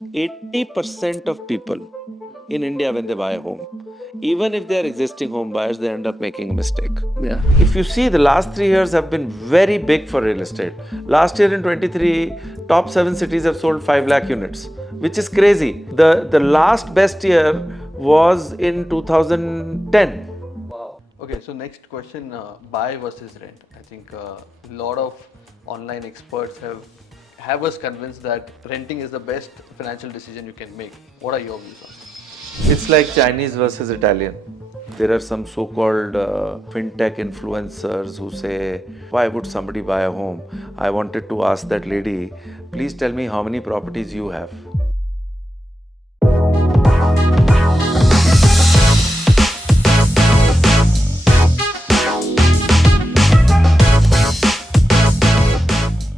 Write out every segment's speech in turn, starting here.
80% of people in India, when they buy a home, even if they are existing home buyers, they end up making a mistake. Yeah. If you see, the last 3 years have been very big for real estate. Last year in 23, top 7 cities have sold 5 lakh units, which is crazy. The last best year was in 2010. Wow. Okay, so next question, buy versus rent. I think a lot of online experts have us convinced that renting is the best financial decision you can make. What are your views on it? It's like Chinese versus Italian. There are some so called fintech influencers who say, why would somebody buy a home? I wanted to ask that lady, please tell me how many properties you have.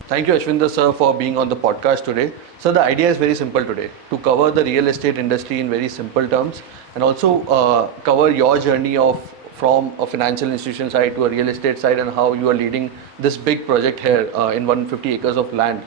Thank you, Ashwinder sir, for being on the podcast today. So the idea is very simple today, to cover the real estate industry in very simple terms, and also cover your journey of from a financial institution side to a real estate side, and how you are leading this big project here in 150 acres of land.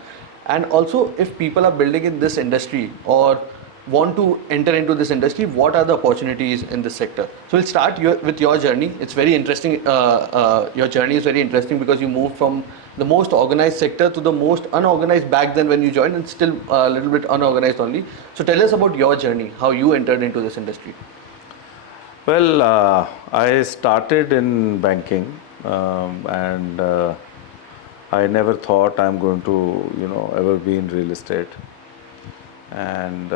And also, if people are building in this industry or want to enter into this industry, what are the opportunities in this sector? So we'll start with your journey. It's very interesting. Your journey is very interesting because you moved from the most organized sector to the most unorganized back then when you joined, and still a little bit unorganized only. So tell us about your journey, how you entered into this industry. Well, I started in banking, and I never thought I'm going to, ever be in real estate. And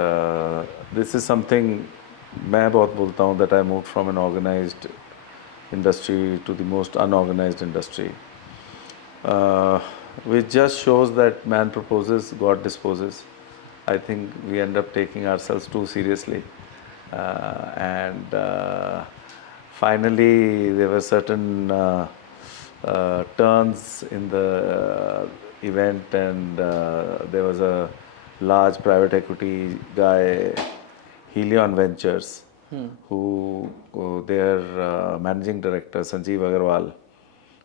this is something मैं बहुत बोलता हूँ that I moved from an organized industry to the most unorganized industry, which just shows that man proposes, God disposes. I think we end up taking ourselves too seriously, and finally there were certain turns in the event, and there was a large private equity guy, Helion Ventures, who their managing director Sanjeev Agarwal,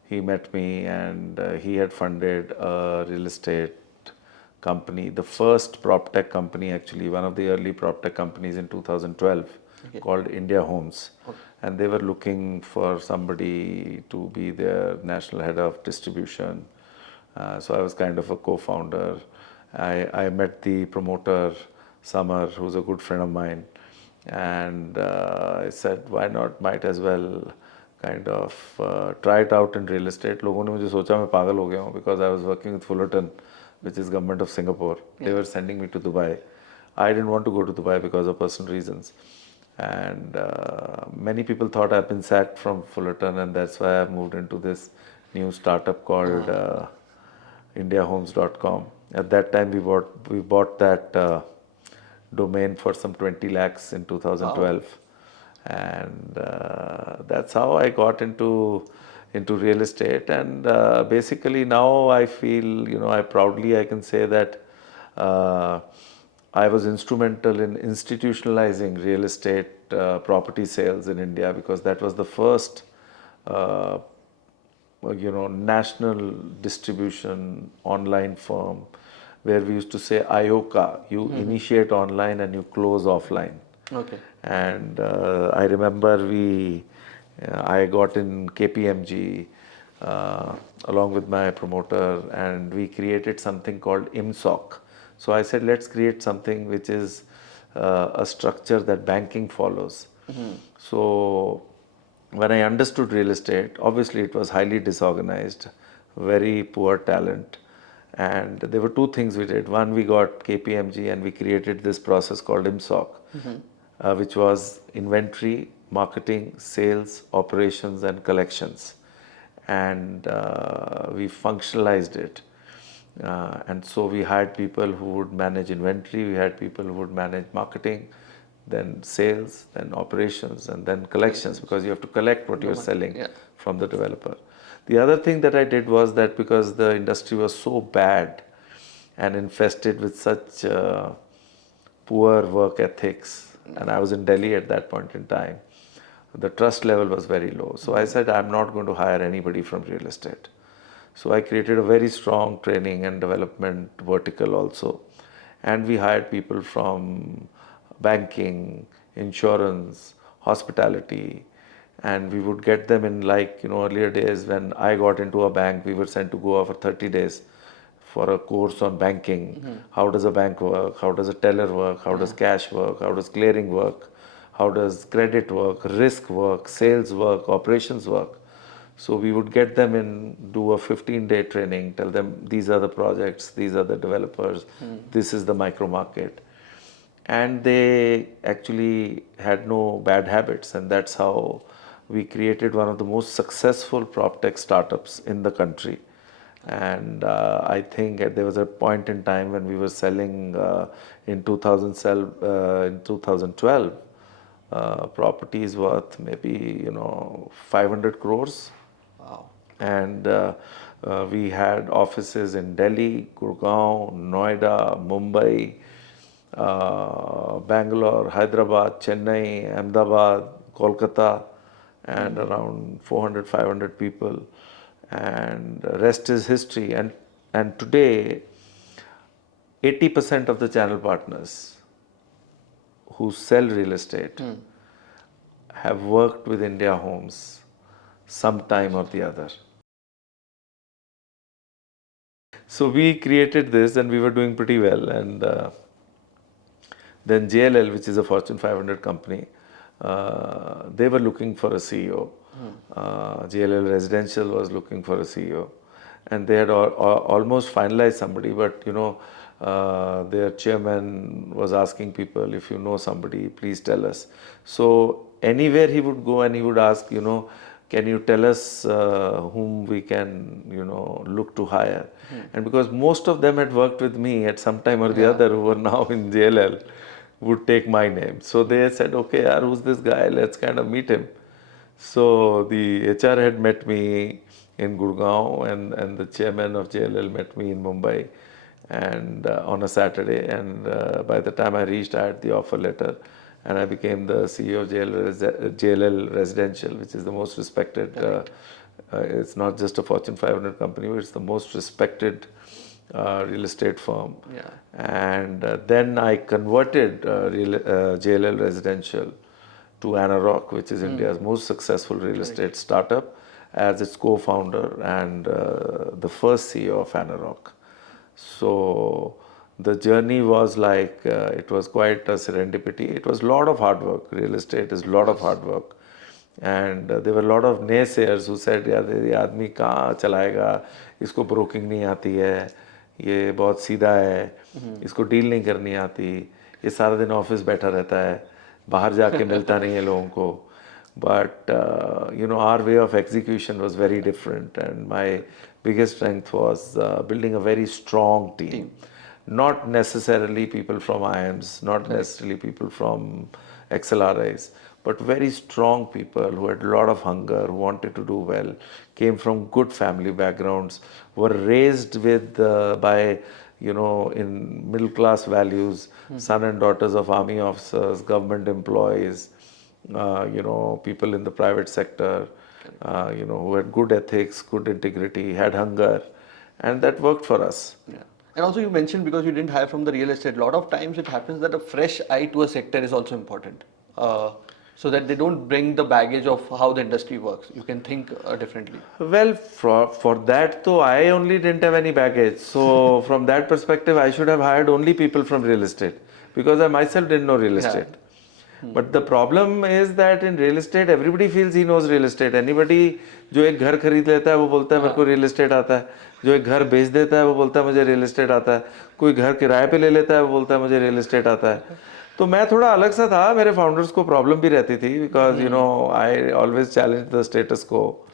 he met me, and he had funded a real estate company, the first prop tech company, actually one of the early prop tech companies in 2012, called India Homes. And they were looking for somebody to be their national head of distribution. So I was kind of a co-founder. I met the promoter, Samar, who's a good friend of mine, and I said, why not, might as well kind of try it out in real estate. लोगों ने मुझे सोचा मैं पागल हो गया हूँ, because I was working with Fullerton, which is government of Singapore. They were sending me to Dubai. I didn't want to go to Dubai because of personal reasons. And many people thought I've been sacked from Fullerton, and that's why I moved into this new startup called IndiaHomes.com. At that time, we bought that domain for some 20 lakhs in 2012. Wow. And that's how I got into real estate. And basically now I feel, I can say that I was instrumental in institutionalizing real estate property sales in India, because that was the first uh, national distribution online firm, where we used to say IOCA, you initiate online and you close offline. Okay. And I remember I got in KPMG along with my promoter, and we created something called IMSOC. So I said, let's create something which is a structure that banking follows. So when I understood real estate, obviously it was highly disorganized, very poor talent. And there were two things we did. One, we got KPMG and we created this process called IMSOC, which was inventory, marketing, sales, operations, and collections. And we functionalized it. And so we had people who would manage inventory, we had people who would manage marketing, then sales, then operations, and then collections, because you have to collect what you're selling from the developer. The other thing that I did was that, because the industry was so bad and infested with such poor work ethics, and I was in Delhi at that point in time, the trust level was very low. So I said, I'm not going to hire anybody from real estate. So I created a very strong training and development vertical also. and we hired people from banking, insurance, hospitality, and we would get them in, like, earlier days when I got into a bank, we were sent to Goa for 30 days for a course on banking. How does a bank work? How does a teller work? How does cash work? How does clearing work? How does credit work, risk work, sales work, operations work? So we would get them in, do a 15-day training, tell them these are the projects, these are the developers, this is the micro market. And they actually had no bad habits, and that's how we created one of the most successful prop tech startups in the country. And I think there was a point in time when we were selling in 2012 properties worth maybe 500 crores. Wow. And we had offices in Delhi, Gurgaon, Noida, Mumbai, Bangalore, Hyderabad, Chennai, Ahmedabad, Kolkata, and around 400, 500 people. And rest is history. And today, 80% of the channel partners who sell real estate have worked with India Homes sometime or the other. So we created this and we were doing pretty well. And then JLL, which is a Fortune 500 company, they were looking for a CEO. JLL Residential was looking for a CEO. And they had almost finalized somebody, but their chairman was asking people, if you know somebody, please tell us. So anywhere he would go and he would ask, can you tell us whom we can, look to hire? And because most of them had worked with me at some time or the other, who were now in JLL, would take my name. So they said, okay, yaar, who's this guy? Let's kind of meet him. So the HR had met me in Gurgaon, and the chairman of JLL met me in Mumbai, and on a Saturday. And by the time I reached, I had the offer letter, and I became the CEO of JLL Residential, which is the most respected. It's not just a Fortune 500 company, but it's the most respected real estate firm. Yeah. And then I converted JLL Residential to Anarock, which is India's most successful real estate startup, as its co-founder and the first CEO of Anarock. So the journey was like, it was quite a serendipity. It was a lot of hard work. Real estate is a lot of hard work. And there were a lot of naysayers who said, यार ये आदमी कहाँ चलाएगा, इसको broking नहीं आती है, ये बहुत सीधा है, इसको डील नहीं करनी आती, ये सारा दिन ऑफिस बैठा रहता है, बाहर जाके मिलता नहीं है लोगों को. But our way of execution was very different, and my biggest strength was building a very strong team. Not necessarily people from IIMs, not necessarily people from XLRIs, but very strong people who had a lot of hunger, who wanted to do well, came from good family backgrounds, were raised with in middle class values, son and daughters of army officers, government employees, people in the private sector, who had good ethics, good integrity, had hunger, and that worked for us. Yeah. And also you mentioned, because you didn't hire from the real estate, a lot of times it happens that a fresh eye to a sector is also important. So that they don't bring the baggage of how the industry works. You can think differently. Well, for that though, I only didn't have any baggage. So from that perspective, I should have hired only people from real estate, because I myself didn't know real estate. But the problem is that in real estate, everybody feels he knows real estate. Anybody जो एक घर खरीद लेता है वो बोलता है मेरे को रियल एस्टेट आता है, जो एक घर बेच देता है वो बोलता है मुझे रियल एस्टेट आता है, कोई घर किराए पे ले लेता है वो बोलता है मुझे रियल एस्टेट आता है. तो मैं थोड़ा अलग सा था. मेरे फाउंडर्स को प्रॉब्लम भी रहती थी, because I always challenge the status को.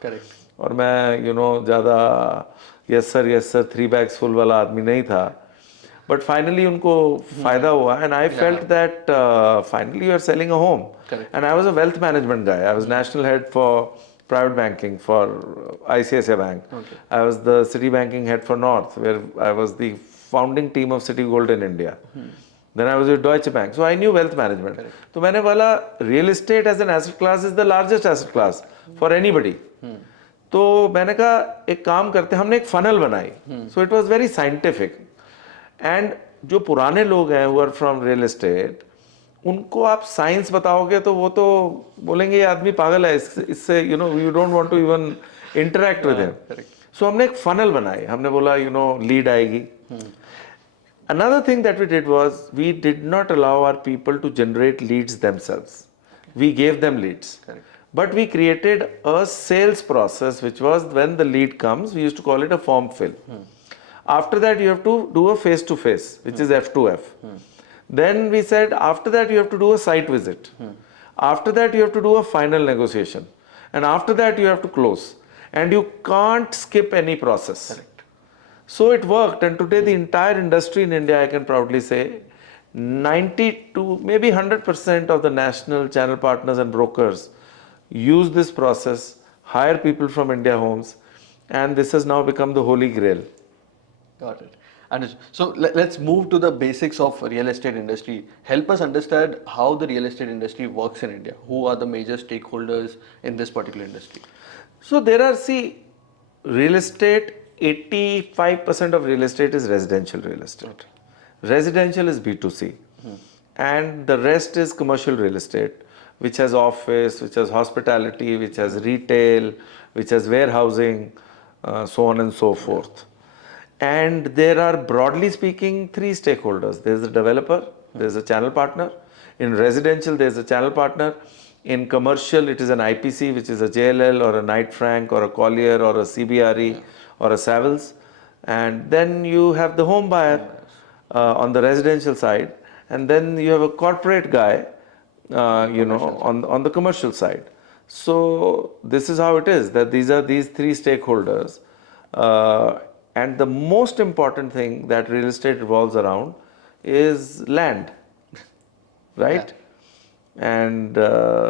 और मैं ज़्यादा यस सर 3 bags फुल वाला आदमी नहीं था. But finally उनको फायदा हुआ, and I felt that finally you are selling a home. And I was a wealth management guy. I was national head for private banking for ICICI Bank. I was the city banking head for North, where I was the founding team of City Gold in India. Then I was with Deutsche Bank. So I knew wealth management. तो मैंने बोला real estate as an asset class is the largest asset class for anybody. तो मैंने कहा एक काम करते, हमने एक funnel बनाई. So it was very scientific. And जो पुराने लोग हैं who are from real estate, उनको आप साइंस बताओगे तो वो तो बोलेंगे ये आदमी पागल है, इससे you know you don't want to even interact with him. correct. So हमने एक फनल बनाई. हमने बोला लीड आएगी. Another thing that we did was we did not allow our people to generate leads themselves. We gave them leads. Correct. But we created a sales process, which was when the lead comes, we used to call it a form fill. After that, you have to do a face to face, which is F2F. Then we said, after that, you have to do a site visit. After that, you have to do a final negotiation. And after that, you have to close. And you can't skip any process. Correct. So it worked, and today the entire industry in India, I can proudly say, 90 to maybe 100% of the national channel partners and brokers use this process, hire people from India Homes, and this has now become the holy grail. Got it. And so let's move to the basics of real estate industry. Help us understand how the real estate industry works in India. Who are the major stakeholders in this particular industry? So there are, real estate, 85% of real estate is residential real estate. Residential is B2C. And the rest is commercial real estate, which has office, which has hospitality, which has retail, which has warehousing, so on and so forth. And there are, broadly speaking, three stakeholders. There's a developer, there's a channel partner. In residential, there's a channel partner. In commercial, it is an IPC, which is a JLL or a Knight Frank or a Collier or a CBRE or a Savills. And then you have the home buyer on the residential side. And then you have a corporate guy, on the commercial side. So this is how it is, that these are these three stakeholders. And the most important thing that real estate revolves around is land, right? And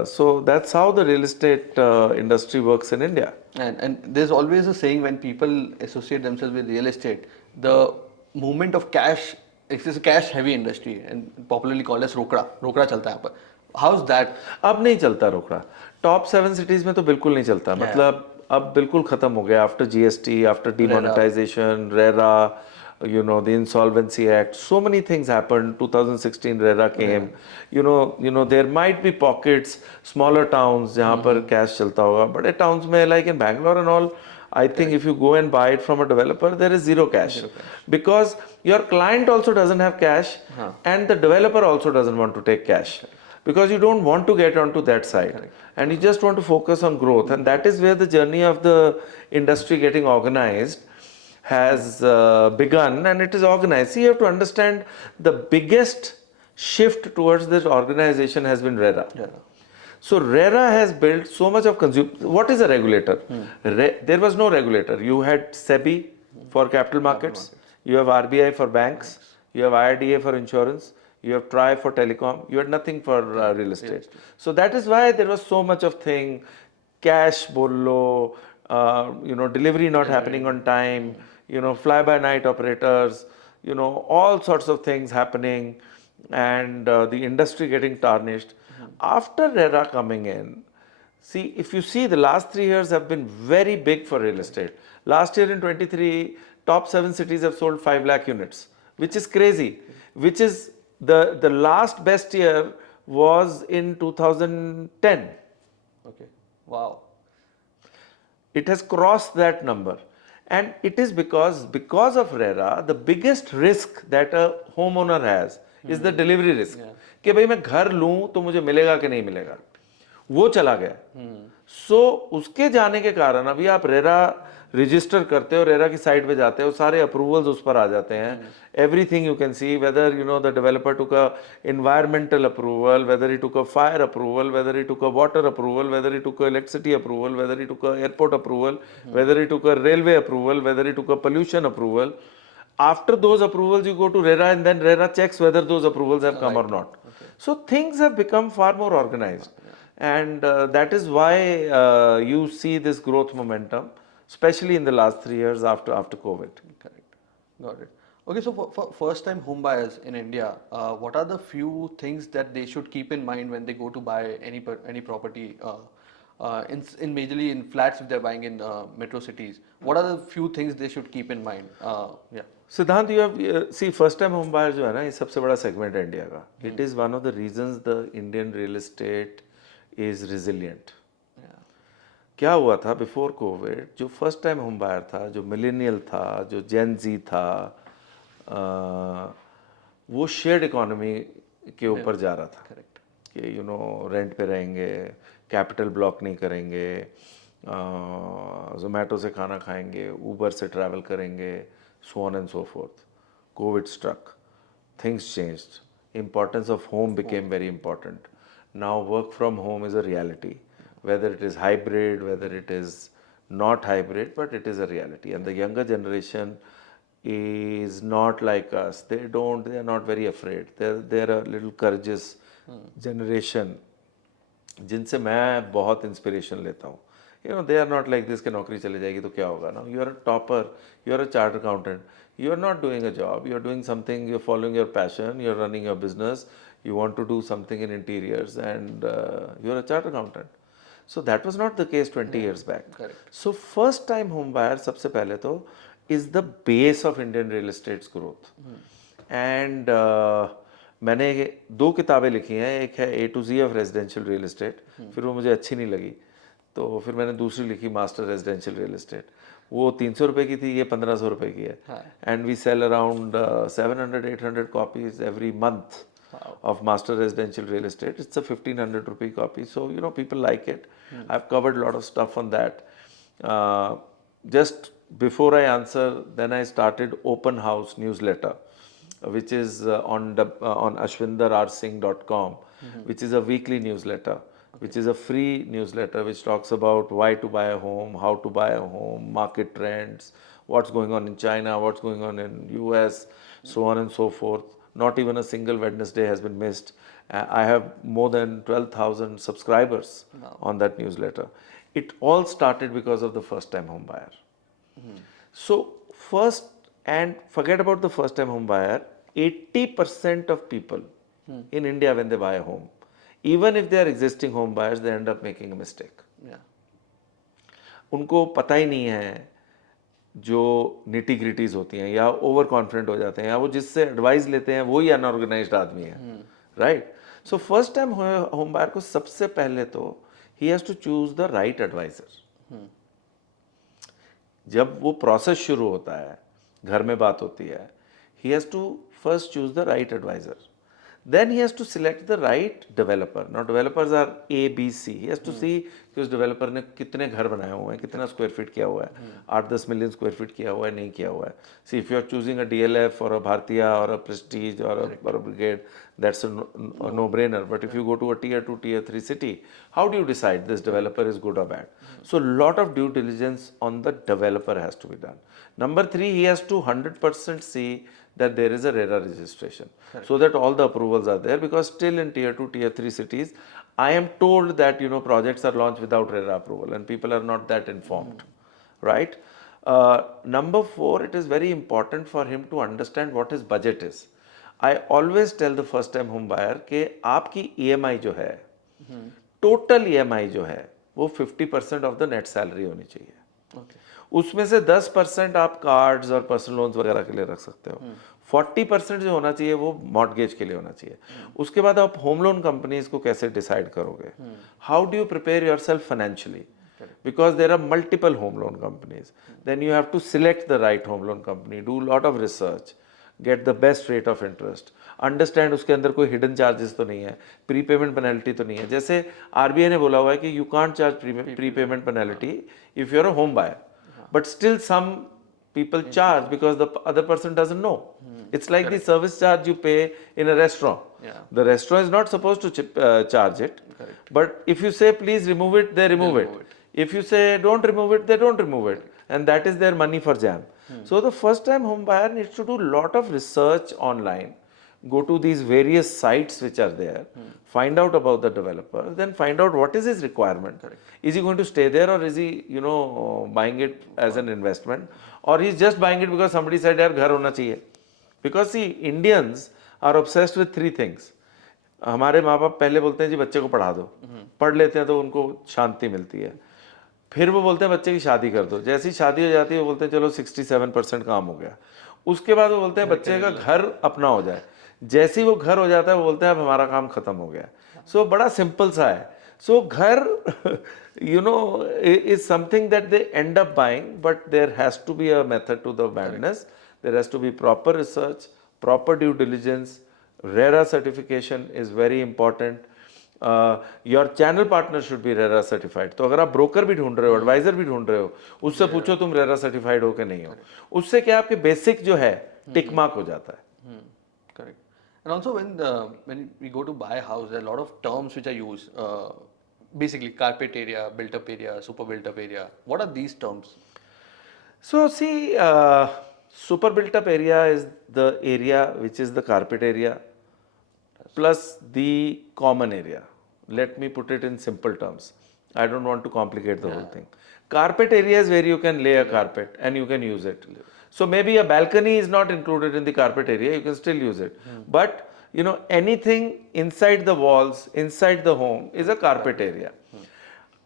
so that's how the real estate industry works in India. And there's always a saying when people associate themselves with real estate, the movement of cash, it is a cash heavy industry and popularly called as रोकड़ा चलता है यहाँ पर. How's that? अब नहीं चलता रोकड़ा. Top 7 cities में तो बिल्कुल नहीं चलता. मतलब अब बिल्कुल खत्म हो गया. After GST, after demonetization, RERA, the Insolvency Act, so many things happened. 2016 RERA came. There might be pockets, smaller towns जहाँ पर cash चलता होगा. But at towns में, like in Bangalore and all, I think if you go and buy it from a developer, there is zero cash. Because your client also doesn't have cash and the developer also doesn't want to take cash. Because you don't want to get onto that side. And you just want to focus on growth. And that is where the journey of the industry getting organized has begun, and it is organized. See, you have to understand the biggest shift towards this organization has been RERA. So RERA has built so much of consumer. What is a regulator? There was no regulator. You had SEBI for capital markets. You have RBI for banks. You have IRDA for insurance. You have TRAI for telecom. You had nothing for real estate. So that is why there was so much of thing, cash bolo, delivery not happening on time, fly-by-night operators, all sorts of things happening, and the industry getting tarnished. After RERA coming in, see, if you see, the last 3 years have been very big for real estate. Last year in 23, top 7 cities have sold 5 lakh units, which is crazy, which is the last best year was in 2010. Okay. Wow. It has crossed that number. And it is because of RERA, the biggest risk that a homeowner has is the delivery risk. कि भाई मैं घर लूं तो मुझे मिलेगा कि नहीं मिलेगा, वो चला गया. सो उसके जाने के कारण अभी आप रेरा रजिस्टर करते हो, रेरा की साइट पे जाते हो, सारे अप्रूवल्स उस पर आ जाते हैं. Everything you can see, whether the developer took a environmental approval, whether he took a fire approval, whether he took a water approval, whether he took a electricity approval, whether he took a airport approval, whether he took a railway approval, whether he took a pollution approval. After those approvals, you go to RERA, and then RERA checks whether those approvals have come or not. So things have become far more organized, and that is why you see this growth momentum, especially in the last 3 years after COVID. Correct. Got it. Okay, so for first time home buyers in India, what are the few things that they should keep in mind when they go to buy any property in majorly in flats if they're buying in metro cities? What are the few things they should keep in mind? Yeah. Siddhant, you have see first time home buyer जो है ना, ये सबसे बड़ा segment है India का. It is one of the reasons the Indian real estate is resilient. क्या हुआ था बिफोर कोविड, जो फर्स्ट टाइम होम बायर था, जो मिलेनियल था, जो जेन जी था, वो शेयर्ड इकोनॉमी के ऊपर जा रहा था. करेक्ट. कि यू नो रेंट पे रहेंगे, कैपिटल ब्लॉक नहीं करेंगे, जोमेटो से खाना खाएंगे, ऊबर से ट्रैवल करेंगे, so on and so forth. COVID struck, things changed, importance of home became very important. Now work from home is a reality, whether it is hybrid, whether it is not hybrid, but it is a reality. And the younger generation is not like us. They are not very afraid. They're a little courageous generation, जिनसे मैं बहुत inspiration लेता हूँ. You know, they are not like this कि नौकरी चले जाएगी तो क्या होगा ना. You are a topper, you are a chart accountant, you are not doing a job, you are doing something, you are following your passion, you are running your business, you want to do something in interiors and you are a chart accountant. So that was not the case 20 years back. So first time home buyer सबसे पहले तो is the base of Indian real estates growth. And मैंने 2 किताबें लिखी हैं. एक है A to Z of residential real estate, फिर वो मुझे अच्छी नहीं लगी, तो फिर मैंने दूसरी लिखी मास्टर रेजिडेंशियल रियल एस्टेट. वो 300 रुपये की थी, ये 1500 रुपये की है. And we sell around 700-800 copies every month of master residential real estate. It's a 1500 rupee copy, so you know people like it. I've covered a lot of stuff on that. Just before I answer, then I started Open House newsletter, which is on ashwinderarsingh.com, which is a weekly newsletter, which is a free newsletter which talks about why to buy a home, how to buy a home, market trends, what's going on in China, what's going on in US, so on and so forth. Not even a single Wednesday has been missed. I have more than 12,000 subscribers on that newsletter. It all started because of the first time home buyer. So first, and forget about the first time home buyer, 80% of people in India when they buy a home, even if they are existing home buyers, they end up making a mistake. Yeah. उनको पता ही नहीं है जो nitty gritties होती हैं, या over confident हो जाते हैं, या वो जिससे एडवाइस लेते हैं वो ही अनऑर्गेनाइज्ड आदमी है. Right. So first time home buyer को सबसे पहले तो he has to choose the right adviser. जब वो प्रोसेस शुरू होता है, घर में बात होती है, he has to first choose the right adviser. Then he has to select the right developer. Now developers are A, B, C. He has to see कि उस developer ने कितने घर बनाए हुए हैं, कितना square feet किया हुआ है, 8-10 million square feet किया हुआ है, नहीं किया हुआ है. See, if you are choosing a DLF or a Bhartiya or a Prestige or a Brigade, that's a no-brainer. But if you go to a tier 2, tier 3 city, how do you decide this developer is good or bad? So lot of due diligence on the developer has to be done. Number 3, he has to 100% see that there is a RERA registration. So that all the approvals are there, because still in tier 2, tier 3 cities, I am told that you know projects are launched without RERA approval and people are not that informed, right? Number 4, it is very important for him to understand what his budget is. I always tell the first time home buyer कि आपकी EMI जो है, total EMI जो है, वो 50% of the net salary होनी चाहिए. Okay. उसमें से 10% आप कार्ड्स और पर्सनल लोन्स वगैरह के लिए रख सकते हो. 40% जो होना चाहिए वो मॉर्टगेज के लिए होना चाहिए. उसके बाद आप होम लोन कंपनीज को कैसे डिसाइड करोगे? How do you prepare yourself financially? Because there are multiple home loan companies. Then you have to select the right home loan company, do lot of research, get the best rate of interest, understand उसके अंदर कोई hidden charges तो नहीं है, pre payment penalty तो नहीं है. जैसे RBI ने बोला हुआ है कि you can't charge prepayment penalty if you are a home buyer, but still some people charge because the other person doesn't know. It's like the service charge you pay in a restaurant. The restaurant is not supposed to charge it. But if you say please remove it, they remove it. If you say don't remove it, they don't remove it, and that is their money for jam. So the first time home buyer needs to do lot of research online, go to these various sites which are there, find out about the developer, then find out what is his requirement. Is he going to stay there, or is he, you know, buying it as an investment, or he's just buying it because somebody said yaar ghar hona chahiye. Because see, Indians are obsessed with 3 things: हमारे माँ बाप पहले बोलते हैं जी बच्चे को पढ़ा दो, पढ़ लेते हैं तो उनको शांति मिलती है, फिर वो बोलते हैं बच्चे की शादी कर दो, जैसी शादी हो जाती है वो बोलते हैं चलो 67% काम हो गया, उसके बाद वो बोलते हैं बच्चे का घर अपना हो जाए, जैसे ही वो घर हो जाता है वो बोलते हैं अब हमारा काम खत्म हो गया। सो बड़ा सिंपल सा है। सो घर you know is something that they end up buying, but there has to be a method to the madness. There has to be proper research, proper due diligence. RERA certification is very important. Your channel partner should be RERA certified. तो अगर आप broker भी ढूंढ रहे हो, adviser भी ढूंढ रहे हो, उससे पूछो तुम RERA certified हो कि नहीं हो। उससे क्या आपके बेसिक जो है टिक मार्क हो जाता है। Correct. And also when we go to buy a house, there are a lot of terms which are used. Basically, carpet area, built-up area, super built-up area. What are these terms? So see, super built up area is the area which is the carpet area plus the common area. Let me put it in simple terms. I don't want to complicate the whole thing. Carpet area is where you can lay a carpet and you can use it. So maybe a balcony is not included in the carpet area, you can still use it. But you know, anything inside the walls, inside the home is a carpet area.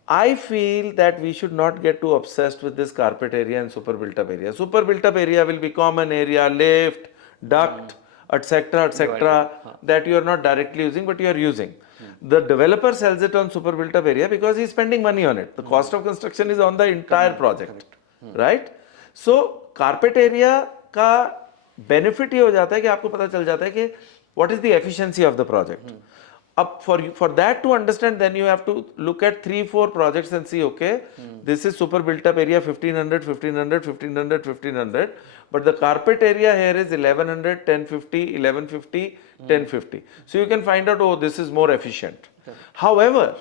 I feel that we should not get too obsessed with this carpet area and super built up area. Super built up area will be common area, lift, duct, etc., etc., that you are not directly using, but you are using. The developer sells it on super built up area because he is spending money on it. The cost of construction is on the entire project, right? So carpet area का benefit ये हो जाता है कि आपको पता चल जाता है कि what is the efficiency of the project. Up for that to understand, then you have to look at 3-4 projects and see, okay, this is super built up area 1500, 1500, 1500, 1500, but the carpet area here is 1100, 1050, 1150, 1050. So you can find out, oh, this is more efficient. However,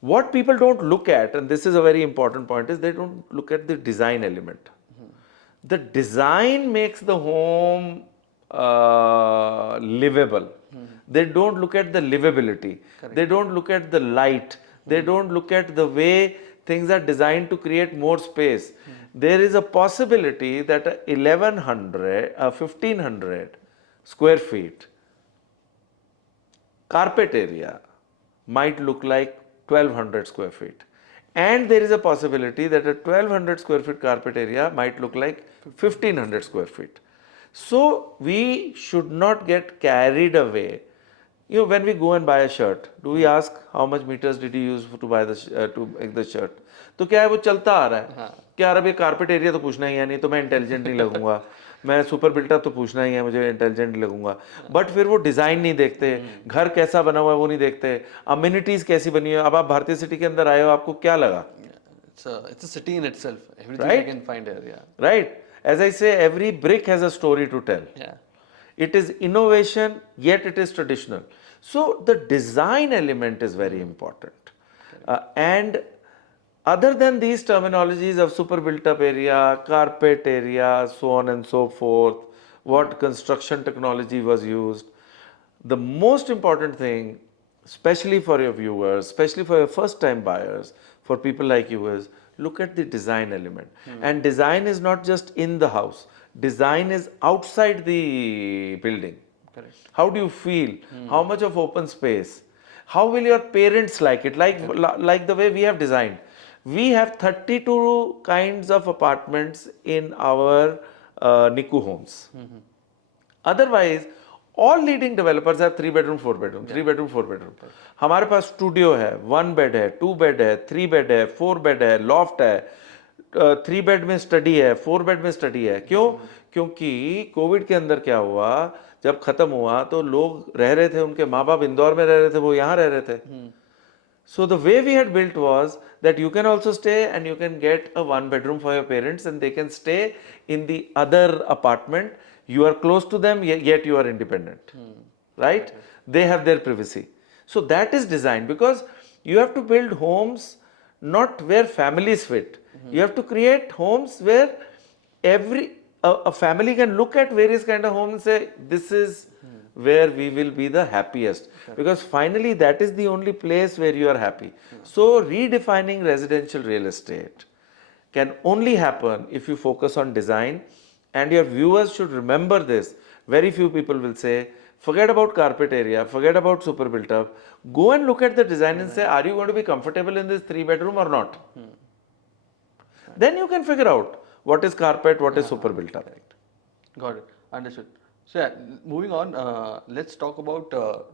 what people don't look at, and this is a very important point, is they don't look at the design element. The design makes the home livable. They don't look at the livability. They don't look at the light. They don't look at the way things are designed to create more space. There is a possibility that a 1500 square feet carpet area might look like 1200 square feet. And there is a possibility that a 1200 square feet carpet area might look like 1500 square feet. So we should not get carried away. You know, when we go and buy a shirt, do we ask how much meters did you use to buy to make the shirt? तो क्या है वो चलता आ रहा है कि यार अभी कारपेट एरिया तो पूछना ही है, नहीं तो मैं इंटेलिजेंट नहीं लगूंगा, मैं सुपर बिल्टअप तो पूछना ही है, मुझे इंटेलिजेंट लगूंगा। बट फिर वो डिजाइन नहीं देखते, घर कैसा बना हुआ है वो नहीं देखते, अम्यूनिटीज कैसी बनी है। अब आप भारतीय सिटी के अंदर आए हो, आपको क्या लगा? It's a city in itself. Everything you can find here. Yeah. Right. As I say, every brick has a story to tell. Yeah. It is innovation, yet it is traditional. So the design element is very important. And other than these terminologies of super built up area, carpet area, so on and so forth, what construction technology was used, the most important thing, especially for your viewers, especially for your first time buyers, for people like you, is look at the design element. And design is not just in the house, design is outside the building. Correct. How do you feel? How much of open space? How will your parents like it? Like the way we have designed. We have 32 kinds of apartments in our Niku homes. Otherwise, all leading developers have 3 bedroom, 4 bedroom, 3 bedroom, 4 bedroom. हमारे पास studio है, 1 bed है, 2 bed है, 3 bed है, 4 bed है, loft है, 3 bed में study है, 4 bed में स्टडी है। क्यों? क्योंकि कोविड के अंदर क्या हुआ, जब खत्म हुआ तो लोग रह रहे थे, उनके माँ बाप इंदौर में रह रहे थे, वो यहाँ रह रहे थे। So the way we had built was that you can also stay and you can get a 1 bedroom for your parents and they can stay in the other apartment. You are close to them, yet you are independent, right? They have their privacy. So that is design, because you have to build homes not where families fit. You have to create homes where a family can look at various kind of homes and say, this is where we will be the happiest, because finally that is the only place where you are happy. So redefining residential real estate can only happen if you focus on design, and your viewers should remember this. Very few people will say Forget about carpet area, forget about super built up. Go and look at the design and say, are you going to be comfortable in this 3 bedroom or not? Then you can figure out what is carpet, what is super built up. Correct. Got it. Understood. So yeah, moving on, let's talk about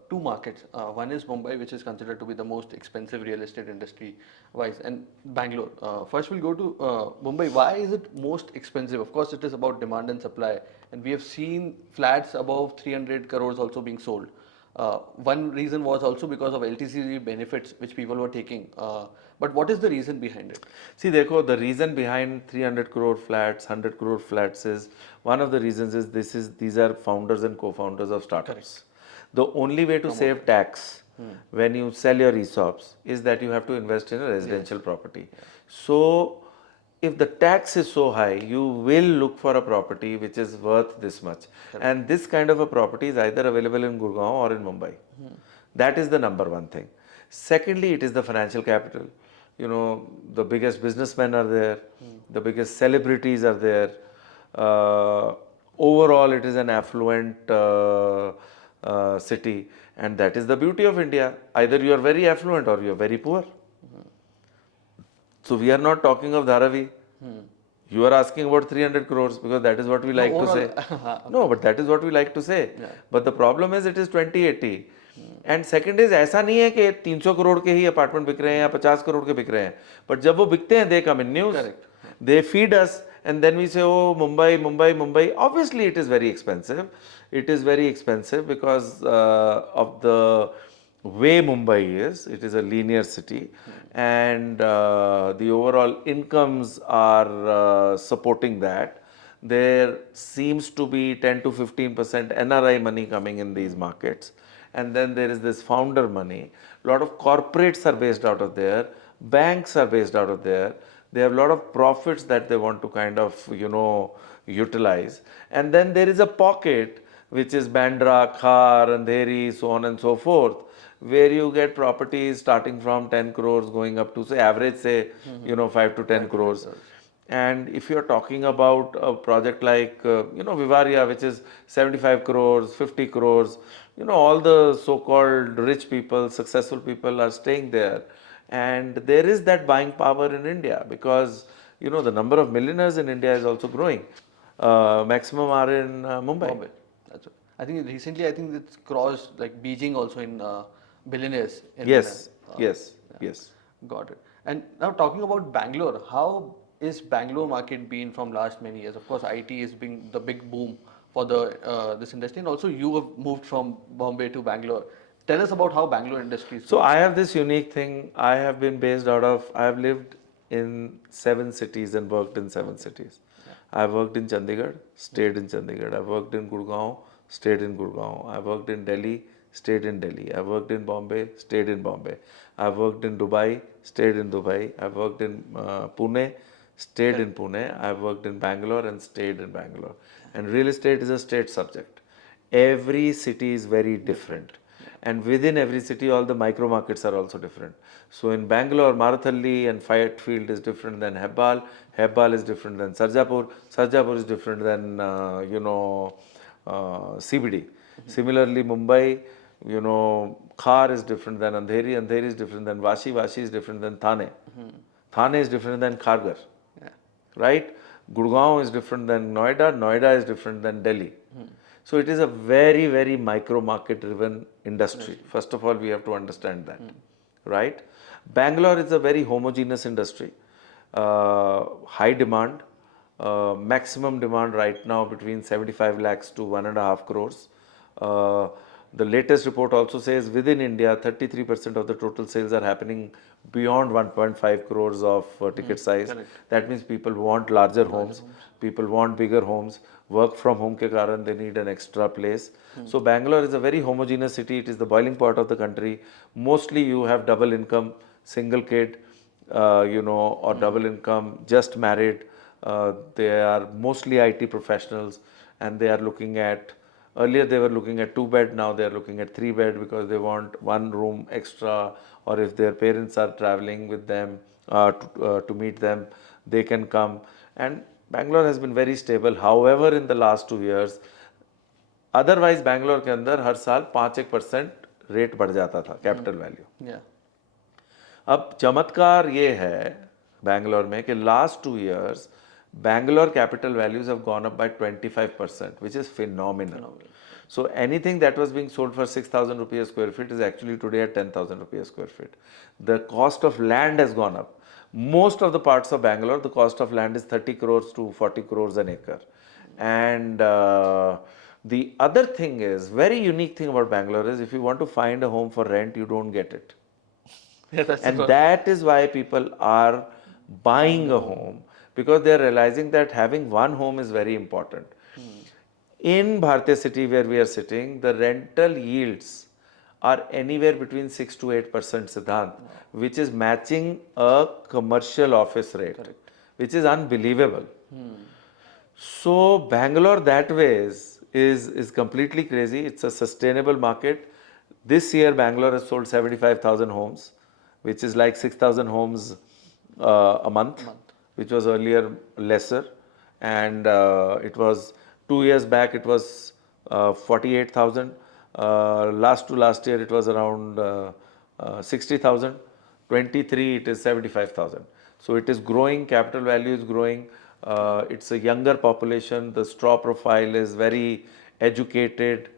two markets. One is Mumbai, which is considered to be the most expensive real estate industry wise, and Bangalore. First, we'll go to Mumbai. Why is it most expensive? Of course, it is about demand and supply, and we have seen flats above 300 crores also being sold. One reason was also because of LTC benefits which people were taking. But what is the reason behind it? See, देखो, the reason behind 300 crore flats, 100 crore flats is one of the reasons is these are founders and co-founders of startups. The only way to save tax when you sell your ESOPs is that you have to invest in a residential property. So, if the tax is so high, you will look for a property which is worth this much. And this kind of a property is either available in Gurgaon or in Mumbai. That is the number one thing. Secondly, it is the financial capital. You know, the biggest businessmen are there, the biggest celebrities are there. Overall, it is an affluent city, and that is the beauty of India. Either you are very affluent or you are very poor. So we are not talking of Dharavi. You are asking about 300 crores because that is what we like to say. No, but that is what we like to say. But the problem is it is 2080. And second is ऐसा नहीं है कि 300 करोड़ के ही apartment बिक रहे हैं या 50 करोड़ के बिक रहे हैं, बट जब वो बिकते हैं they come in news, they feed us and then we say, oh, Mumbai. Obviously, it is very expensive. It is very expensive because of the way Mumbai is. It is a linear city, and the overall incomes are supporting that. There seems to be 10 to 15% NRI money coming in these markets. And then there is this founder money. A lot of corporates are based out of there. Banks are based out of there. They have a lot of profits that they want to kind of, utilize. And then there is a pocket, which is Bandra, Khar, Andheri, so on and so forth, where you get properties starting from 10 crores going up to, say, average, say, 5 to 10 crores. And if you're talking about a project like, Vivaria, which is 75 crores, 50 crores, all the so-called rich people, successful people are staying there. And there is that buying power in India because, the number of millionaires in India is also growing. Maximum are in Mumbai. That's right. I think recently, it's crossed like Beijing also in billionaires. Yes. Got it. And now talking about Bangalore, how is Bangalore market been from last many years? Of course, IT is being the big boom for the this industry, and also you have moved from Bombay to Bangalore. Tell us about how Bangalore industry is. So I have this unique thing. I have been based out of, I have lived in 7 cities and worked in 7 cities. I worked in Chandigarh, stayed in Chandigarh. I worked in Gurgaon, stayed in Gurgaon. I worked in Delhi, stayed in Delhi. I worked in Bombay, stayed in Bombay. I worked in Dubai, stayed in Dubai. I worked in Pune, stayed in Pune. I worked in Bangalore and stayed in Bangalore. And real estate is a state subject. Every city is very different. And within every city, all the micro markets are also different. So in Bangalore, Marathalli and Fayetteville is different than Hebbal. Hebbal is different than Sarjapur. Sarjapur is different than, CBD. Similarly, Mumbai, Khar is different than Andheri. Andheri is different than Vashi. Vashi is different than Thane. Thane is different than Kharghar. Right? Gurgaon is different than Noida. Noida is different than Delhi. So it is a very, very micro market driven industry. First of all, we have to understand that, right? Bangalore is a very homogeneous industry. High demand, maximum demand right now between 75 lakhs to 1.5 crores. The latest report also says within India, 33% of the total sales are happening beyond 1.5 crores of ticket size. That means people want larger homes, people want bigger homes. Work from home ke karan they need an extra place. So Bangalore is a very homogeneous city. It is the boiling pot of the country. Mostly you have double income, single kid, or double income, just married. They are mostly IT professionals, and they are looking at, earlier they were looking at 2-bed, now they are looking at 3-bed because they want 1 room extra, or if their parents are traveling with them to meet them, they can come. And Bangalore has been very stable. However, in the last 2 years, otherwise Bangalore के अंदर हर साल 5-1% rate बढ़ जाता था capital value. Yeah. अब चमत्कार ये है बैंगलोर में कि last 2 years Bangalore capital values have gone up by 25%, which is phenomenal. So anything that was being sold for 6,000 rupees a square feet is actually today at 10,000 rupees a square feet. The cost of land has gone up. Most of the parts of Bangalore, the cost of land is 30 crores to 40 crores an acre. And the other thing is, very unique thing about Bangalore is if you want to find a home for rent, you don't get it. Yeah, that's And the that is why people are buying a home, because they are realizing that having one home is very important. In Bharatiya city where we are sitting, the rental yields are anywhere between 6 to 8%, Siddhant, which is matching a commercial office rate, which is unbelievable. So Bangalore that way is completely crazy. It's a sustainable market. This year Bangalore has sold 75,000 homes, which is like 6,000 homes a month, which was earlier lesser. And it was 2 years back, it was 48,000. Last to last year, it was around 60,000. 23, it is 75,000. So it is growing, capital value is growing. It's a younger population. The straw profile is very educated,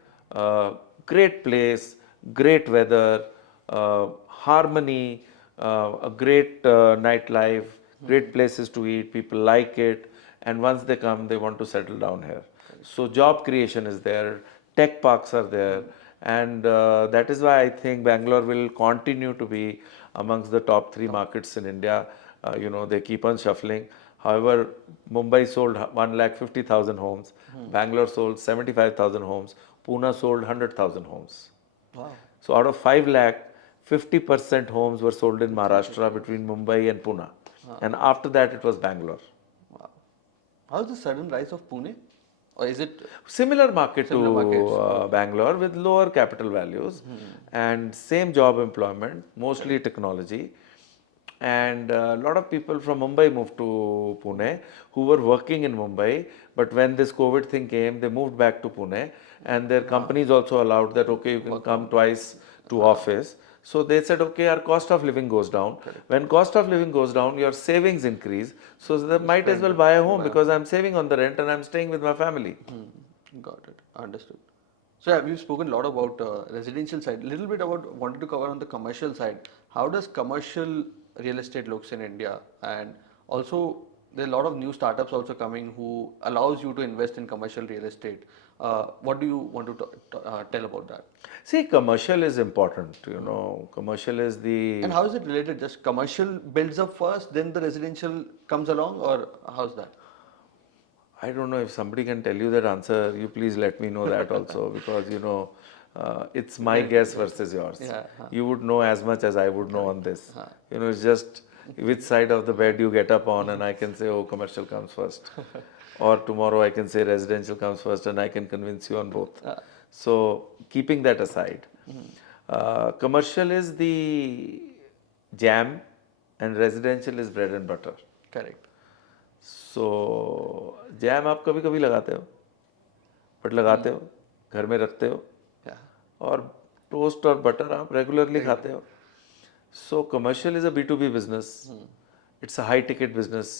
great place, great weather, harmony, a great nightlife, great places to eat. People like it, and once they come, they want to settle down here. So job creation is there, tech parks are there, and that is why I think Bangalore will continue to be amongst the top 3 markets in India. They keep on shuffling. However, Mumbai sold 1,50,000 homes, Bangalore sold 75,000 homes, Pune sold 100,000 homes. Wow. So out of 5 lakh, 50% homes were sold in Maharashtra between Mumbai and Pune. And after that, it was Bangalore. Wow. How's the sudden rise of Pune? Or is it Similar market Similar to markets, Bangalore with lower capital values and same job employment, mostly technology. And a lot of people from Mumbai moved to Pune who were working in Mumbai, but when this COVID thing came, they moved back to Pune, and their companies also allowed that, okay, you can come twice to office. So they said, okay, our cost of living goes down. When cost of living goes down, your savings increase. So they might as well buy a home because I'm saving on the rent and I'm staying with my family. Got it. Understood. So yeah, we've spoken a lot about residential side. Little bit about wanted to cover on the commercial side. How does commercial real estate looks in India? And also there are a lot of new startups also coming who allows you to invest in commercial real estate. What do you want to tell about that? See, commercial is important, commercial is And the. how is it related? Just commercial builds up first, then the residential comes along, or how's that? I don't know if somebody can tell you that answer. You please let me know that also, because it's my guess versus yours. Yeah. You would know as much as I would know on this. It's just which side of the bed you get up on, and I can say, oh, commercial comes first. Or tomorrow I can say residential comes first, and I can convince you on both. So, keeping that aside, commercial is the jam, and residential is bread and butter. Correct. So jam आप कभी कभी लगाते हो, but लगाते हो, घर में रखते हो, Yeah. और टोस्ट और बटर आप रेगुलरली खाते हो. सो commercial is a B2B business. It's a high ticket business.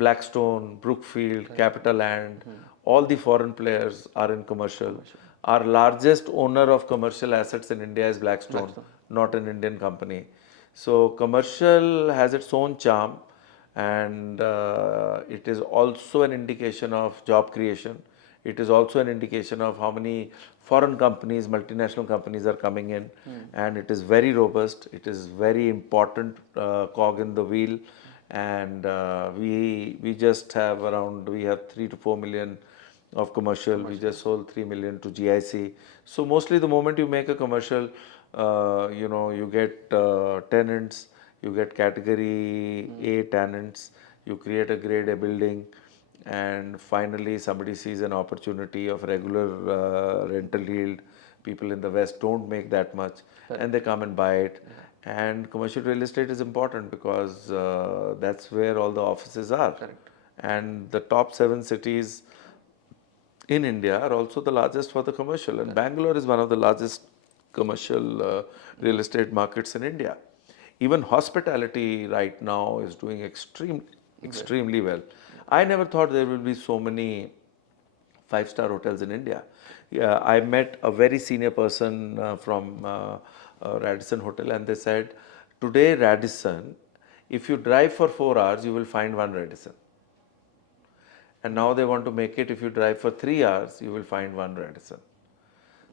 Blackstone, Brookfield, CapitaLand, all the foreign players are in commercial. Our largest owner of commercial assets in India is Blackstone, not an Indian company. So commercial has its own charm, and it is also an indication of job creation. It is also an indication of how many foreign companies, multinational companies are coming in, and it is very robust. It is very important cog in the wheel, and we just have we have 3 to 4 million of commercial. We just sold 3 million to GIC. So mostly the moment you make a commercial, you get tenants, you get category A tenants, you create a grade A building, and finally somebody sees an opportunity of regular rental yield. People in the West don't make that much, and they come and buy it. And commercial real estate is important because that's where all the offices are. Correct. And the top 7 cities in India are also the largest for the commercial, and Bangalore is one of the largest commercial real estate markets in India. Even hospitality right now is doing extremely well. I never thought there will be so many five-star hotels in India. Yeah, I met a very senior person from Radisson Hotel, and they said, today Radisson, if you drive for 4 hours, you will find one Radisson. And now they want to make it, if you drive for 3 hours, you will find one Radisson.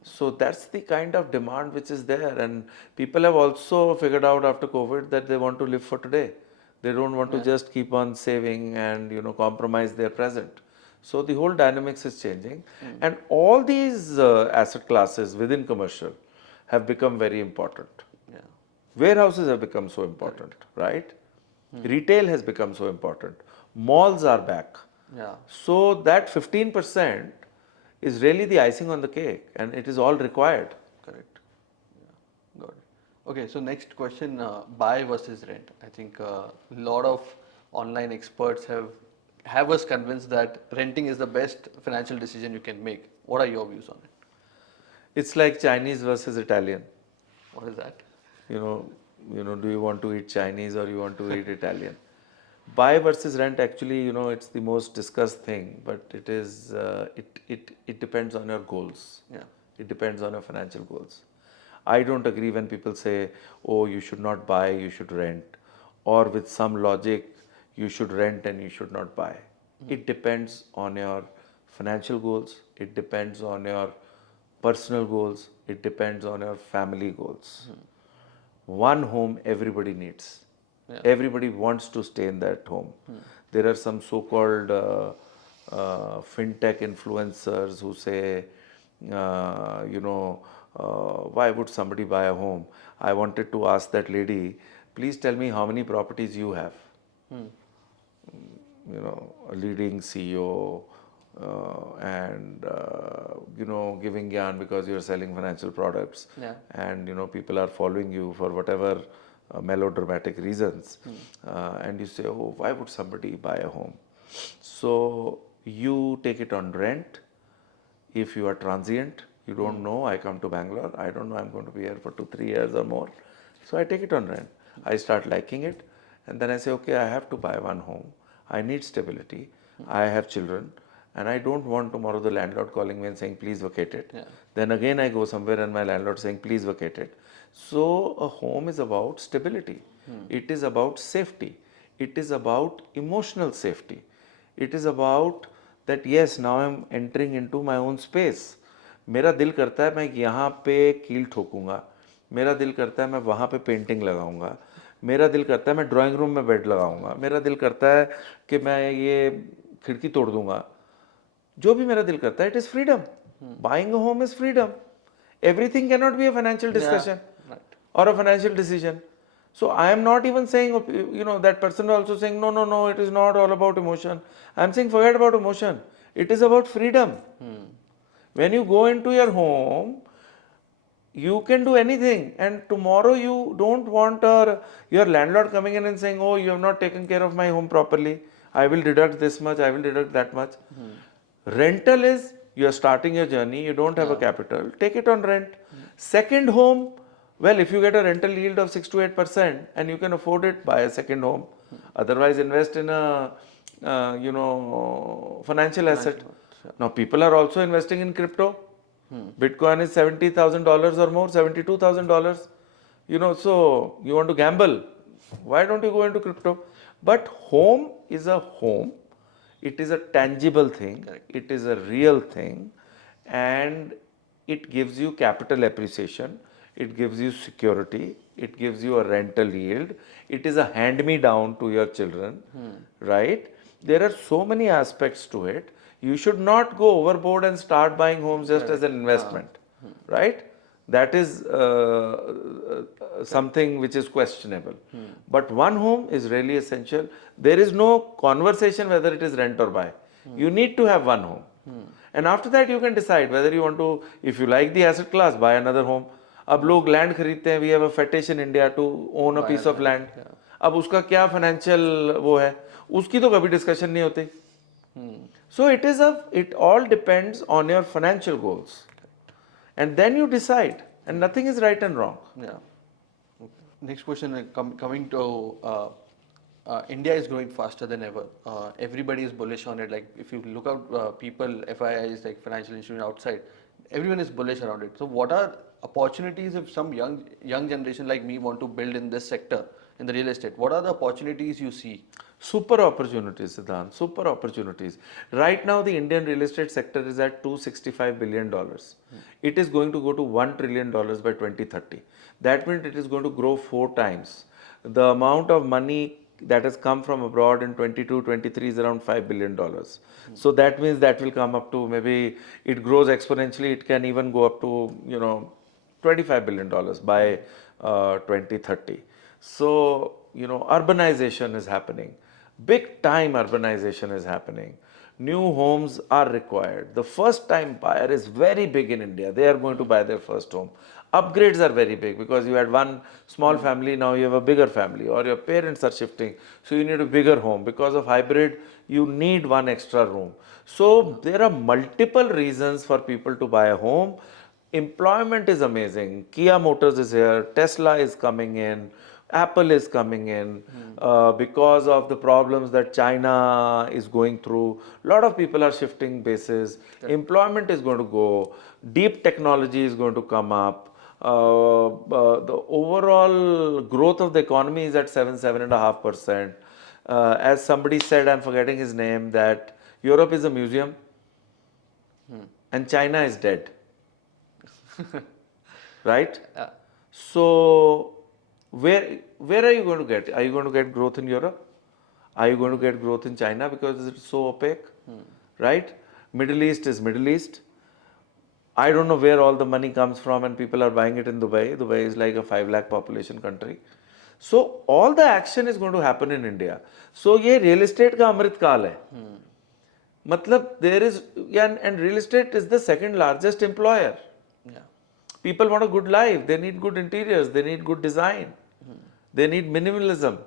So that's the kind of demand which is there. And people have also figured out after COVID that they want to live for today. They don't want to just keep on saving and compromise their present. So the whole dynamics is changing. And all these asset classes within commercial have become very important. Yeah. Warehouses have become so important, right? Retail has become so important. Malls are back. Yeah. So that 15% is really the icing on the cake, and it is all required. Correct. Yeah. Got it. Okay, so next question, buy versus rent. I think a lot of online experts have us convinced that renting is the best financial decision you can make. What are your views on it? It's like Chinese versus Italian. What is that? Do you want to eat Chinese or you want to eat Italian? Buy versus rent, actually, it's the most discussed thing, but it is it depends on your goals. Yeah. It depends on your financial goals. I don't agree when people say, oh, you should not buy, you should rent, or with some logic, you should rent and you should not buy. It depends on your financial goals, it depends on your personal goals, it depends on your family goals. One home everybody needs. Yeah. Everybody wants to stay in that home. There are some so-called fintech influencers who say, why would somebody buy a home? I wanted to ask that lady, please tell me how many properties you have. A leading CEO and giving gyan because you're selling financial products. Yeah. And people are following you for whatever melodramatic reasons, and you say, oh, why would somebody buy a home? So you take it on rent. If you are transient, you don't know, I come to Bangalore, I don't know I'm going to be here for 2-3 years or more, so I take it on rent. I start liking it, and then I say, okay, I have to buy one home, I need stability, I have children, and I don't want tomorrow the landlord calling me and saying, please vacate it. Yeah. Then again I go somewhere and my landlord saying, please vacate it. So a home is about stability. It is about safety. It is about emotional safety. It is about that, yes, now I am entering into my own space. मेरा दिल करता है मैं यहाँ पे कील ठोकूंगा, मेरा दिल करता है मैं वहाँ पे पेंटिंग लगाऊंगा, मेरा दिल करता है मैं ड्राइंग रूम में बेड लगाऊंगा, मेरा दिल करता है कि मैं ये खिड़की तोड़ दूंगा. जो भी मेरा दिल करता है, it is freedom. Buying a home is freedom. Everything cannot be a financial discussion or a financial decision. So I am not even saying, that person also saying, no, it is not all about emotion. I am saying, forget about emotion. It is about freedom. When you go into your home, you can do anything, and tomorrow you don't want your landlord coming in and saying, oh, you have not taken care of my home properly, I will deduct this much, I will deduct that much. Rental is, you are starting your journey, you don't have a capital, take it on rent. Second home, well, if you get a rental yield of 6 to 8% and you can afford it, buy a second home. Otherwise, invest in a financial asset. Now, people are also investing in crypto. Bitcoin is $70,000 or more, $72,000. So you want to gamble. Why don't you go into crypto? But home is a home. It is a tangible thing. It is a real thing. And it gives you capital appreciation. It gives you security. It gives you a rental yield. It is a hand-me-down to your children, right? There are so many aspects to it. You should not go overboard and start buying homes just as an investment, right? That is something which is questionable. But one home is really essential. There is no conversation whether it is rent or buy. You need to have one home. And after that you can decide whether you want to, if you like the asset class, buy another home. अब लोग land खरीदते हैं, we have a fetish in India to own a piece of land. अब उसका क्या financial वो है, उसकी तो कभी डिस्कशन नहीं होती. So it all depends on your financial goals. And then you decide. And nothing is right and wrong. Yeah. Okay. Next question, coming to India is growing faster than ever. Everybody is bullish on it. Like if you look at people, FIIs, like financial institutions outside, everyone is bullish around it. So what are opportunities if some young generation like me want to build in this sector, in the real estate? What are the opportunities you see? Super opportunities, Siddhant. Super opportunities. Right now, the Indian real estate sector is at $265 billion. It is going to go to $1 trillion by 2030. That means it is going to grow 4 times. The amount of money that has come from abroad in 22-23 is around $5 billion. So that means that will come up to, maybe it grows exponentially. It can even go up to, $25 billion by 2030. So, urbanization is happening. Big time urbanization is happening. New homes are required. The first time buyer is very big in India. They are going to buy their first home. Upgrades are very big because you had one small family, now you have a bigger family, or your parents are shifting, so you need a bigger home. Because of hybrid, you need one extra room. So there are multiple reasons for people to buy a home. Employment is amazing. Kia Motors is here, Tesla is coming in, Apple is coming in, because of the problems that China is going through. A lot of people are shifting bases. Employment is going to go. Deep technology is going to come up. The overall growth of the economy is at 7.5%. As somebody said, I'm forgetting his name, that Europe is a museum and China is dead. Right? So where are you going to get? Are you going to get growth in Europe? Are you going to get growth in China because it's so opaque? Right? Middle East is Middle East. I don't know where all the money comes from, and people are buying it in Dubai. Dubai is like a 5 lakh population country. So all the action is going to happen in India. So ये real estate का अमृत काल है. मतलब there is, and real estate is the second largest employer. Yeah. People want a good life. They need good interiors. They need good design. They need minimalism.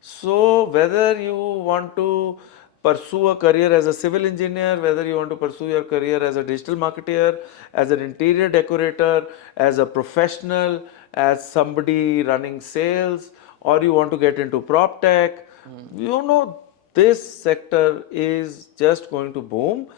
So whether you want to pursue a career as a civil engineer, whether you want to pursue your career as a digital marketer, as an interior decorator, as a professional, as somebody running sales, or you want to get into prop tech, this sector is just going to boom.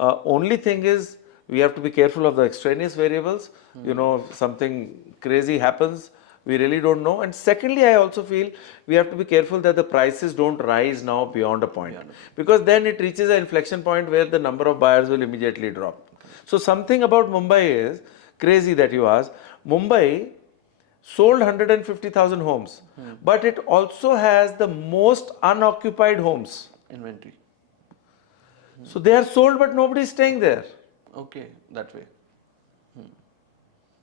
Only thing is, we have to be careful of the extraneous variables. If something crazy happens, we really don't know. And secondly, I also feel we have to be careful that the prices don't rise now beyond a point, because then it reaches an inflection point where the number of buyers will immediately drop. So something about Mumbai is crazy that you asked. Mumbai sold 150,000 homes, but it also has the most unoccupied homes. Inventory. So they are sold, but nobody is staying there. Okay, that way.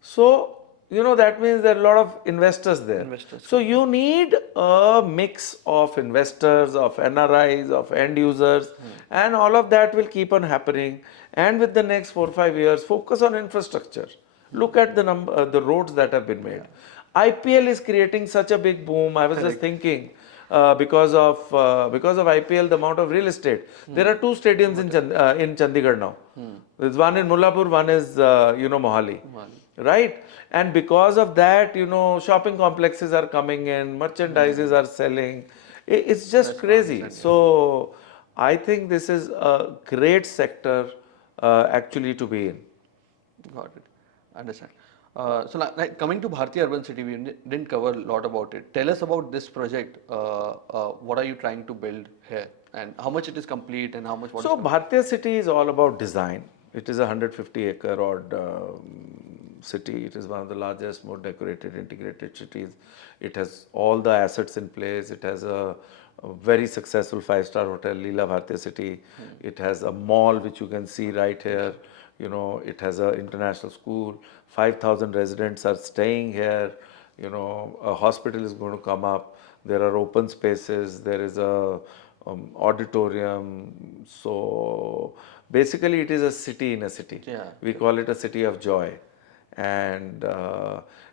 So, that means there are a lot of investors there. Investors. So you need a mix of investors, of NRIs, of end users, and all of that will keep on happening. And with the next 4 or 5 years, focus on infrastructure. Look at the roads that have been made. IPL is creating such a big boom. I was just thinking, because of IPL, the amount of real estate. There are 2 stadiums in Chandigarh now. There's one in Mullapur, one is Mohali. Right? And because of that, shopping complexes are coming in, merchandises are selling. It's just crazy. So I think this is a great sector actually to be in. Got it. Understand. So, like coming to Bharti Urban City, we didn't cover a lot about it. Tell us about this project. What are you trying to build here, and how much it is complete, and how much? So Bhartiya City is all about design. It is a 150-acre odd city. It is one of the largest, more decorated, integrated cities. It has all the assets in place. It has a very successful 5-star hotel, Leela Bhartiya City. It has a mall which you can see right here. It has an international school. 5,000 residents are staying here. A hospital is going to come up. There are open spaces. There is a auditorium. So basically, it is a city in a city. Yeah. We call it a city of joy, and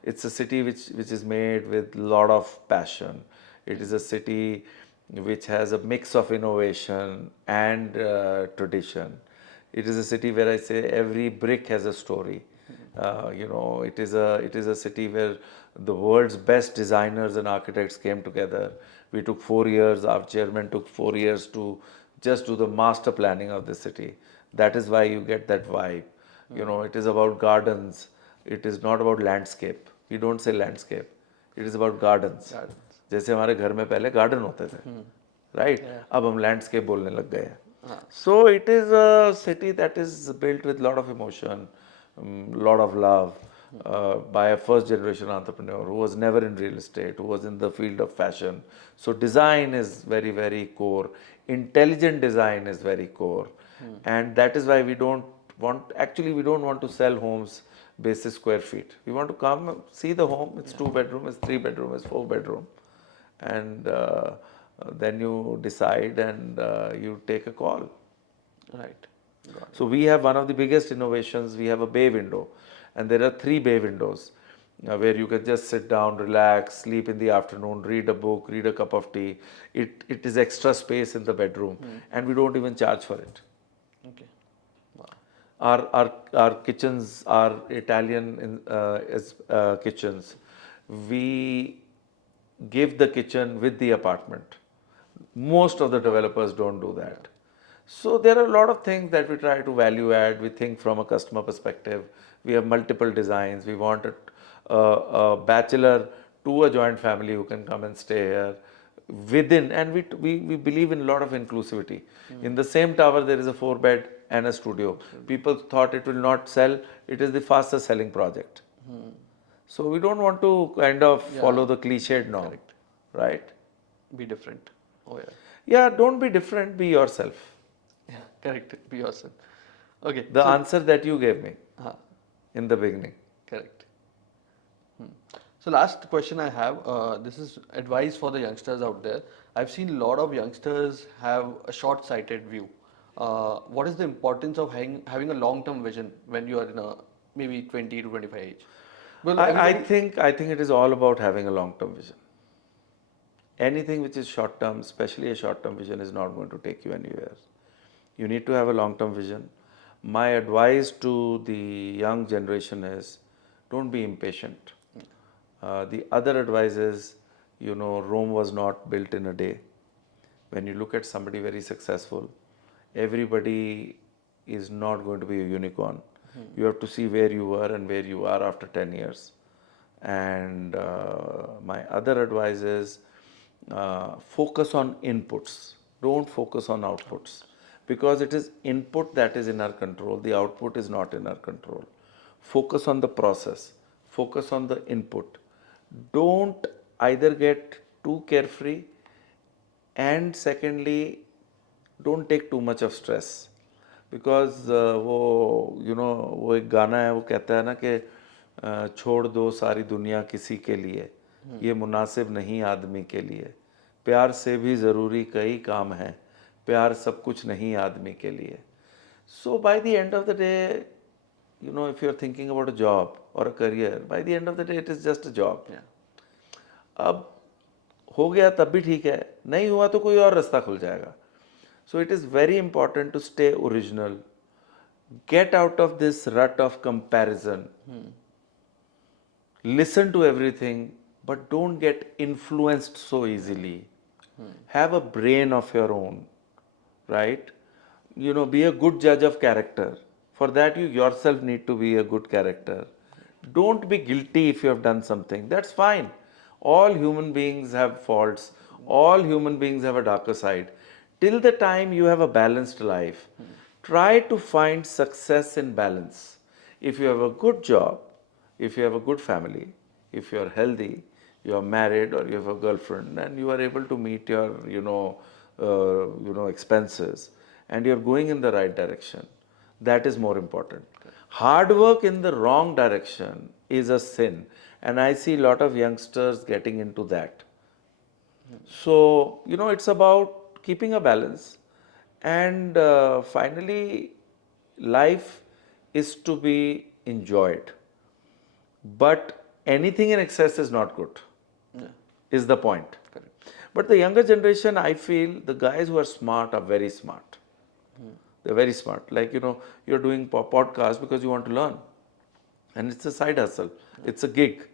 it's a city which is made with a lot of passion. It is a city which has a mix of innovation and tradition. It is a city where I say every brick has a story. It is a city where the world's best designers and architects came together. We took 4 years. Our chairman took 4 years to just do the master planning of the city. That is why you get that vibe. It is about gardens. It is not about landscape. We don't say landscape. It is about gardens. जैसे हमारे घर में पहले garden होते थे, right? अब हम landscape बोलने लग गए हैं. So it is a city that is built with lot of emotion, lot of love, by a first generation entrepreneur who was never in real estate, who was in the field of fashion. So design is very, very core. Intelligent design is very core. And that is why we don't want to sell homes basis square feet. We want to come see the home. It's 2 bedroom, it's 3 bedroom, it's 4 bedroom, and then you decide and you take a call. Right. So we have one of the biggest innovations. We have a bay window, and there are 3 bay windows where you can just sit down, relax, sleep in the afternoon, read a book, read a cup of tea. It is extra space in the bedroom, and we don't even charge for it. Okay. Wow. Our kitchens are Italian kitchens. We give the kitchen with the apartment. Most of the developers don't do that. So there are a lot of things that we try to value add. We think from a customer perspective. We have multiple designs. We want a bachelor to a joint family who can come and stay here within, and we believe in a lot of inclusivity. In the same tower there is a 4 bed and a studio. People thought it will not sell. It is the fastest selling project. So we don't want to kind of follow the cliched norm. Correct. Right? Be different. Oh yeah. Yeah, don't be different, be yourself. Yeah, correct. Be yourself. Okay. The answer that you gave me Huh. in the beginning. Correct. So last question I have, this is advice for the youngsters out there. I've seen a lot of youngsters have a short-sighted view. What is the importance of having a long-term vision when you are in a maybe 20 to 25 age? Well, I think it is all about having a long-term vision. Anything which is short-term, especially a short-term vision, is not going to take you anywhere. You need to have a long-term vision. My advice to the young generation is, don't be impatient. The other advice is, Rome was not built in a day. When you look at somebody very successful, everybody is not going to be a unicorn. You have to see where you were and where you are after 10 years. And my other advice is, focus on inputs. Don't focus on outputs. Because it is input that is in our control. The output is not in our control. Focus on the process. Focus on the input. Don't either get too carefree, and secondly, don't take too much of stress. Because वो एक गाना है, वो कहता है ना कि छोड़ दो सारी दुनिया किसी के लिए, ये मुनासिब नहीं आदमी के लिए, प्यार से भी ज़रूरी कई काम हैं, प्यार सब कुछ नहीं आदमी के लिए. So by the end of the day, if you're thinking about a job or a career, by the end of the day it is just a job. Yeah. अब हो गया तब भी ठीक है, नहीं हुआ तो कोई और रास्ता खुल जाएगा. So it is very important to stay original. Get out of this rut of comparison. Listen to everything, but don't get influenced so easily. Have a brain of your own, right? Be a good judge of character. For that, you yourself need to be a good character. Don't be guilty if you have done something. That's fine. All human beings have faults. All human beings have a darker side. Till the time you have a balanced life, try to find success in balance. If you have a good job, if you have a good family, if you are healthy, you are married or you have a girlfriend and you are able to meet your, expenses and you are going in the right direction, that is more important. Hard work in the wrong direction is a sin, and I see a lot of youngsters getting into that. So, it's about keeping a balance, and finally, life is to be enjoyed. But anything in excess is not good, Yeah. is the point. Correct. But the younger generation, I feel the guys who are smart are very smart. They're very smart. Like, you're doing podcast because you want to learn. And it's a side hustle. It's a gig.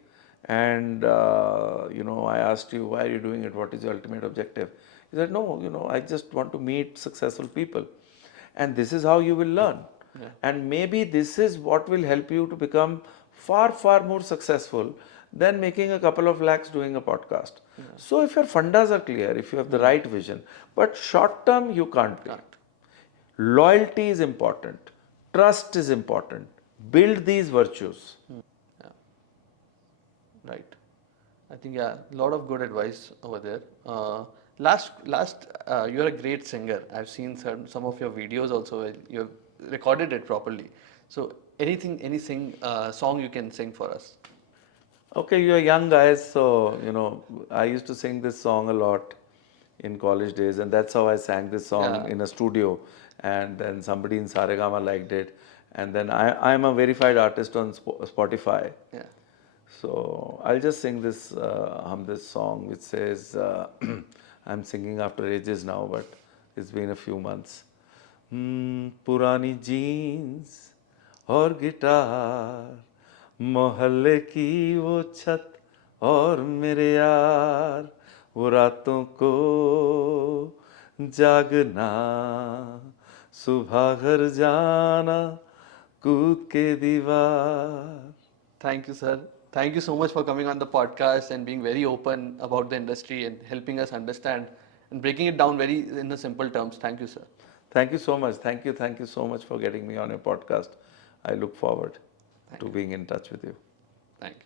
And, I asked you, why are you doing it? What is your ultimate objective? He said, no, I just want to meet successful people. And this is how you will learn. Yeah. And maybe this is what will help you to become far, far more successful than making a couple of lakhs doing a podcast. So if your fundas are clear, if you have the right vision, but short term you can't be. Loyalty is important. Trust is important. Build these virtues. Right. I think a lot of good advice over there. Last, you're a great singer. I've seen some of your videos also. Where you have recorded it properly. So any song you can sing for us. Okay, you're young guys, so I used to sing this song a lot in college days, and that's how I sang this song Yeah. in a studio. And then somebody in Saregama liked it, and then I'm a verified artist on Spotify. Yeah. So I'll just sing this song which says, I'm singing after ages now, but it's been a few months. पुरानी jeans और guitar, मोहल्ले की वो छत और मेरे यार, वो रातों को जागना, सुबह घर जाना, कूद के दीवार. Thank you, sir. Thank you so much for coming on the podcast and being very open about the industry and helping us understand and breaking it down very in the simple terms. Thank you, sir. Thank you so much. Thank you so much for getting me on your podcast. I look forward to being in touch with you. Thank you.